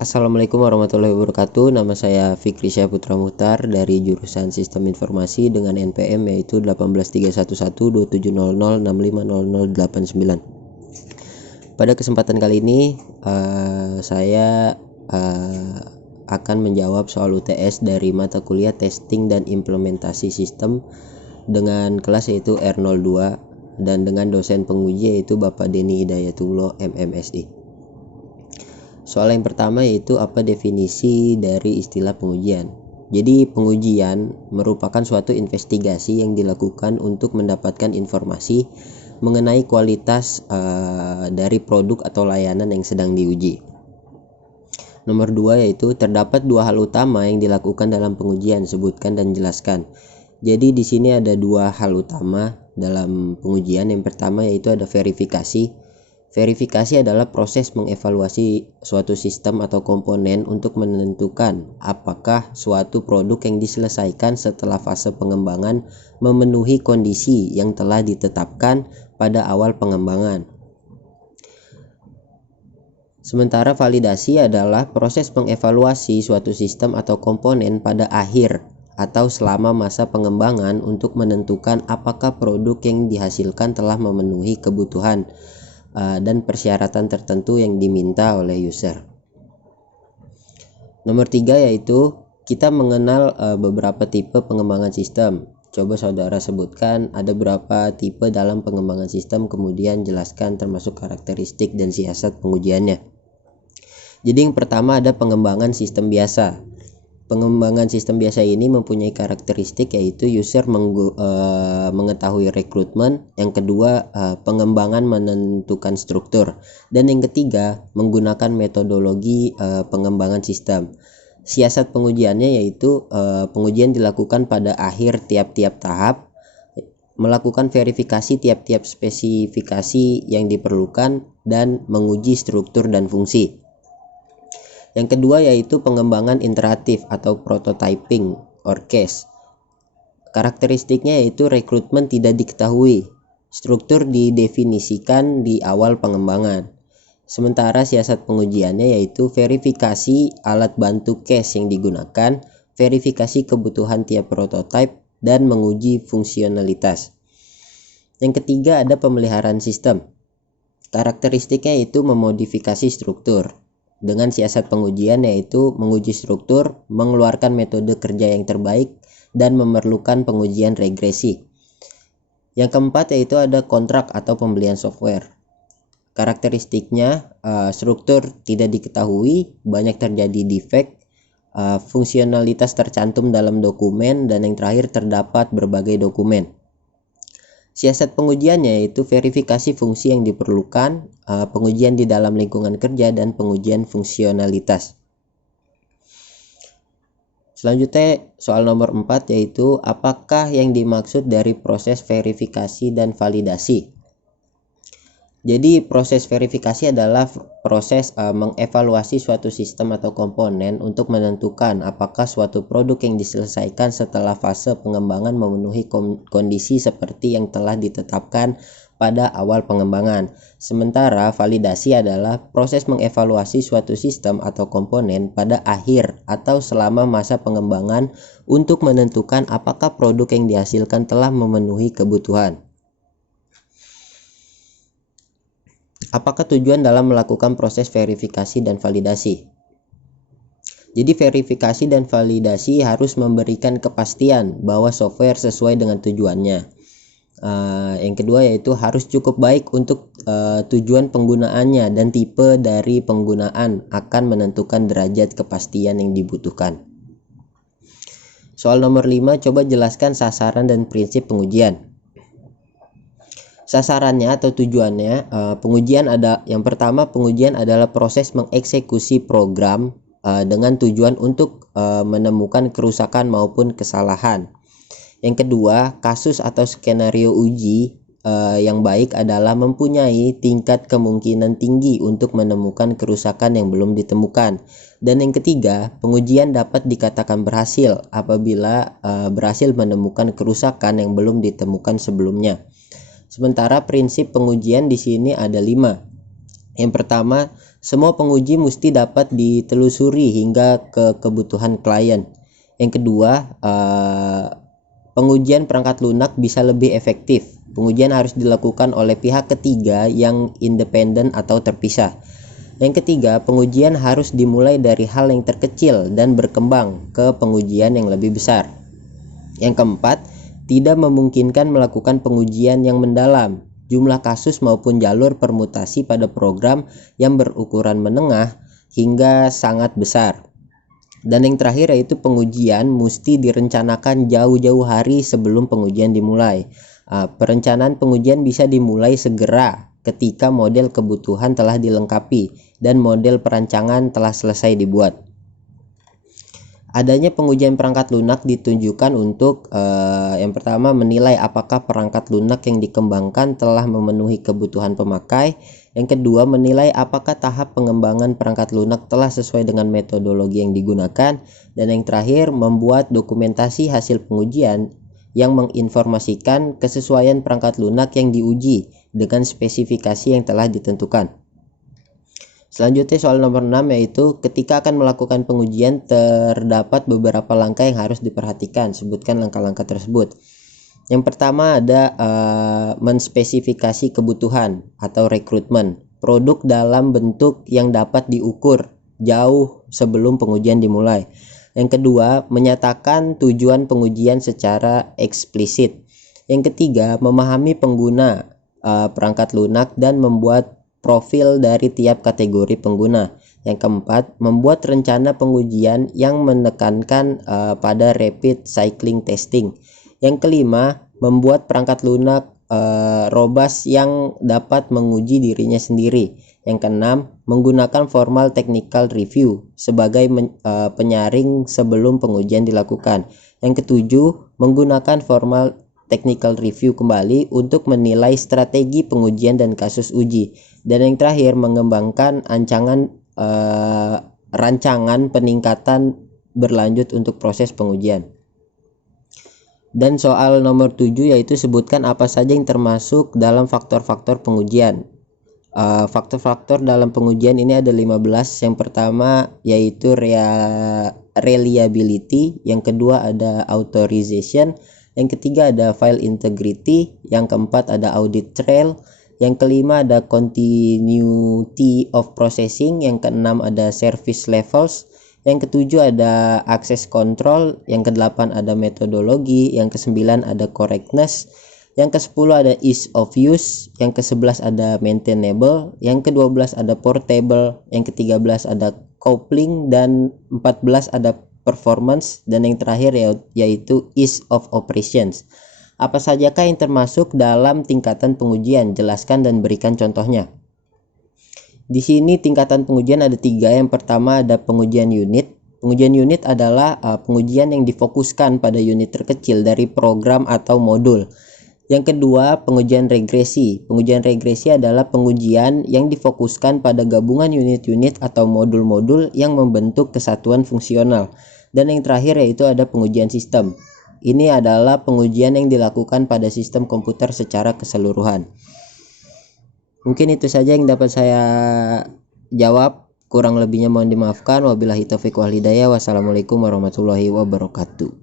Assalamualaikum warahmatullahi wabarakatuh. Nama saya Fikri Syah Putra Muhtar dari jurusan Sistem Informasi dengan NPM yaitu 183112700650089. Pada kesempatan kali ini saya akan menjawab soal UTS dari mata kuliah Testing dan Implementasi Sistem dengan kelas yaitu R02 dan dengan dosen penguji yaitu Bapak Denny Hidayatullah MMSI. Soal yang pertama yaitu apa definisi dari istilah pengujian. Jadi pengujian merupakan suatu investigasi yang dilakukan untuk mendapatkan informasi mengenai kualitas dari produk atau layanan yang sedang diuji. Nomor 2 yaitu terdapat dua hal utama yang dilakukan dalam pengujian, sebutkan dan jelaskan. Jadi di sini ada dua hal utama dalam pengujian. Yang pertama yaitu ada verifikasi. Verifikasi adalah proses mengevaluasi suatu sistem atau komponen untuk menentukan apakah suatu produk yang diselesaikan setelah fase pengembangan memenuhi kondisi yang telah ditetapkan pada awal pengembangan. Sementara validasi adalah proses mengevaluasi suatu sistem atau komponen pada akhir atau selama masa pengembangan untuk menentukan apakah produk yang dihasilkan telah memenuhi kebutuhan dan persyaratan tertentu yang diminta oleh user. Nomor 3 yaitu kita mengenal beberapa tipe pengembangan sistem. Coba saudara sebutkan ada berapa tipe dalam pengembangan sistem, kemudian jelaskan termasuk karakteristik dan siasat pengujiannya. Jadi yang pertama ada pengembangan sistem biasa. Pengembangan sistem biasa ini mempunyai karakteristik yaitu user mengetahui rekrutmen, yang kedua pengembangan menentukan struktur, dan yang ketiga menggunakan metodologi pengembangan sistem. Siasat pengujiannya yaitu pengujian dilakukan pada akhir tiap-tiap tahap, melakukan verifikasi tiap-tiap spesifikasi yang diperlukan, dan menguji struktur dan fungsi. Yang kedua yaitu pengembangan iteratif atau prototyping or case. Karakteristiknya yaitu rekrutmen tidak diketahui, struktur didefinisikan di awal pengembangan. Sementara siasat pengujiannya yaitu verifikasi alat bantu case yang digunakan, verifikasi kebutuhan tiap prototype, dan menguji fungsionalitas. Yang ketiga ada pemeliharaan sistem. Karakteristiknya yaitu memodifikasi struktur. Dengan siasat pengujian yaitu menguji struktur, mengeluarkan metode kerja yang terbaik, dan memerlukan pengujian regresi. Yang keempat yaitu ada kontrak atau pembelian software. Karakteristiknya struktur tidak diketahui, banyak terjadi defect, fungsionalitas tercantum dalam dokumen, dan yang terakhir terdapat berbagai dokumen. Siasat pengujiannya yaitu verifikasi fungsi yang diperlukan, pengujian di dalam lingkungan kerja, dan pengujian fungsionalitas. Selanjutnya soal nomor 4 yaitu apakah yang dimaksud dari proses verifikasi dan validasi. Jadi proses verifikasi adalah proses mengevaluasi suatu sistem atau komponen untuk menentukan apakah suatu produk yang diselesaikan setelah fase pengembangan memenuhi kondisi seperti yang telah ditetapkan pada awal pengembangan. Sementara validasi adalah proses mengevaluasi suatu sistem atau komponen pada akhir atau selama masa pengembangan untuk menentukan apakah produk yang dihasilkan telah memenuhi kebutuhan. Apakah tujuan dalam melakukan proses verifikasi dan validasi? Jadi verifikasi dan validasi harus memberikan kepastian bahwa software sesuai dengan tujuannya. Yang kedua yaitu harus cukup baik untuk tujuan penggunaannya, dan tipe dari penggunaan akan menentukan derajat kepastian yang dibutuhkan. Soal nomor 5, coba jelaskan sasaran dan prinsip pengujian. Sasarannya atau tujuannya, pengujian ada yang pertama, pengujian adalah proses mengeksekusi program dengan tujuan untuk menemukan kerusakan maupun kesalahan. Yang kedua, kasus atau skenario uji yang baik adalah mempunyai tingkat kemungkinan tinggi untuk menemukan kerusakan yang belum ditemukan. Dan yang ketiga, pengujian dapat dikatakan berhasil apabila berhasil menemukan kerusakan yang belum ditemukan sebelumnya. Sementara prinsip pengujian di sini ada 5. Yang pertama, Semua penguji mesti dapat ditelusuri hingga ke kebutuhan klien. Yang kedua, pengujian perangkat lunak bisa lebih efektif. Pengujian harus dilakukan oleh pihak ketiga yang independen atau terpisah. Yang ketiga, pengujian harus dimulai dari hal yang terkecil dan berkembang ke pengujian yang lebih besar. Yang keempat, tidak memungkinkan melakukan pengujian yang mendalam. Jumlah kasus maupun jalur permutasi pada program yang berukuran menengah hingga sangat besar. Dan yang terakhir yaitu pengujian mesti direncanakan jauh-jauh hari sebelum pengujian dimulai. Perencanaan pengujian bisa dimulai segera ketika model kebutuhan telah dilengkapi dan model perancangan telah selesai dibuat. Adanya pengujian perangkat lunak ditunjukkan untuk yang pertama, menilai apakah perangkat lunak yang dikembangkan telah memenuhi kebutuhan pemakai. Yang kedua, menilai apakah tahap pengembangan perangkat lunak telah sesuai dengan metodologi yang digunakan. Dan yang terakhir, membuat dokumentasi hasil pengujian yang menginformasikan kesesuaian perangkat lunak yang diuji dengan spesifikasi yang telah ditentukan. Selanjutnya soal nomor 6, yaitu ketika akan melakukan pengujian terdapat beberapa langkah yang harus diperhatikan. Sebutkan langkah-langkah tersebut. Yang pertama ada menspesifikasi kebutuhan atau rekrutmen produk dalam bentuk yang dapat diukur jauh sebelum pengujian dimulai. Yang kedua, menyatakan tujuan pengujian secara eksplisit. Yang ketiga, memahami pengguna perangkat lunak dan membuat profil dari tiap kategori pengguna. Yang keempat, membuat rencana pengujian yang menekankan pada rapid cycling testing. Yang kelima, membuat perangkat lunak robust yang dapat menguji dirinya sendiri. Yang keenam, menggunakan formal technical review sebagai penyaring sebelum pengujian dilakukan. Yang ketujuh, menggunakan formal technical review kembali untuk menilai strategi pengujian dan kasus uji. Dan yang terakhir, mengembangkan rancangan peningkatan berlanjut untuk proses pengujian. Dan soal nomor 7 yaitu sebutkan apa saja yang termasuk dalam faktor-faktor pengujian. Faktor-faktor dalam pengujian ini ada 15. Yang pertama yaitu reliability, yang kedua ada authorization, yang ketiga ada file integrity, yang keempat ada audit trail, yang kelima ada continuity of processing, yang keenam ada service levels, yang ketujuh ada access control, yang kedelapan ada metodologi, yang kesembilan ada correctness, yang kesepuluh ada ease of use, yang kesebelas ada maintainable, yang kedua belas ada portable, yang ketiga belas ada coupling, dan 14 ada performance, dan yang terakhir yaitu ease of operations. Apa sajakah yang termasuk dalam tingkatan pengujian? Jelaskan dan berikan contohnya. Di sini tingkatan pengujian ada 3. Yang pertama ada pengujian unit. Pengujian unit adalah pengujian yang difokuskan pada unit terkecil dari program atau modul. Yang kedua, pengujian regresi. Pengujian regresi adalah pengujian yang difokuskan pada gabungan unit-unit atau modul-modul yang membentuk kesatuan fungsional. Dan yang terakhir yaitu ada pengujian sistem. Ini adalah pengujian yang dilakukan pada sistem komputer secara keseluruhan. Mungkin itu saja yang dapat saya jawab. Kurang lebihnya mohon dimaafkan. Wabillahi taufiq wal hidayah. Wassalamualaikum warahmatullahi wabarakatuh.